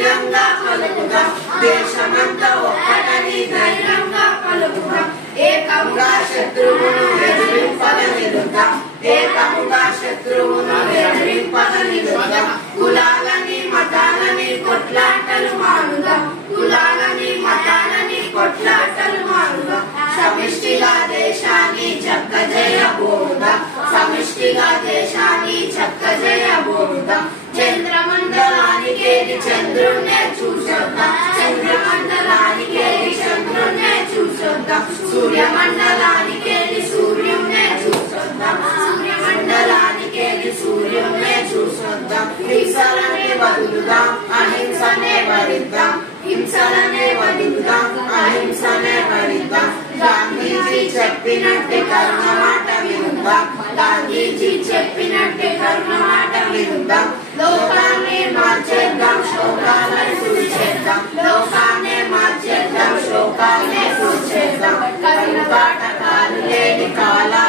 ధైర్యంగా పలుకుదాం, దేశమంతా ఒక్కటని ధైర్యంగా పలుకుదాం, ఏకంగా శత్రువును ఎదిరింపగ నిలుద్దాం, ఏకంగా శత్రువును ఎదిరింపగ నిలుద్దాం. కులాలని మతాలని కొట్లాటలు మానుదాం, కులాలని మతాలని కొట్లాటలు మానుదాం. సమిష్టిగా దేశాన్ని చక్కజేయబోదాం, సమిష్టిగా దేశాన్ని చక్కజేయబోదాం. చంద్రమండలానికేది చంద్రుణ్ణే చూసొద్దాం, చంద్రమండలానికేది చంద్రుణ్ణే చూసొద్దాం. సూర్యమండలానికేది సూర్యుణ్ణే చూసొద్దాం, సూర్యమండలానికేది సూర్యుణ్ణే చూసొద్దాం. హింసలనే వదులుదాం, అహింసనే వరిద్దాం, హింసలనే వదులుదాం, అహింసనే వరిద్దాం. గాంధీజీ చెప్పినట్టే కరుణ మాట వినుదాం, గాంధీజీ చెప్పినట్టే కరుణ మాట వినుదాం. లోకాన్ని మార్చేద్దాం, శోకాలను తుడిచేద్దాం, లోకాన్ని మార్చేద్దాం, శోకాన్ని తుడిచేద్దాం. కరుణ కాటకాలు లేని కాలా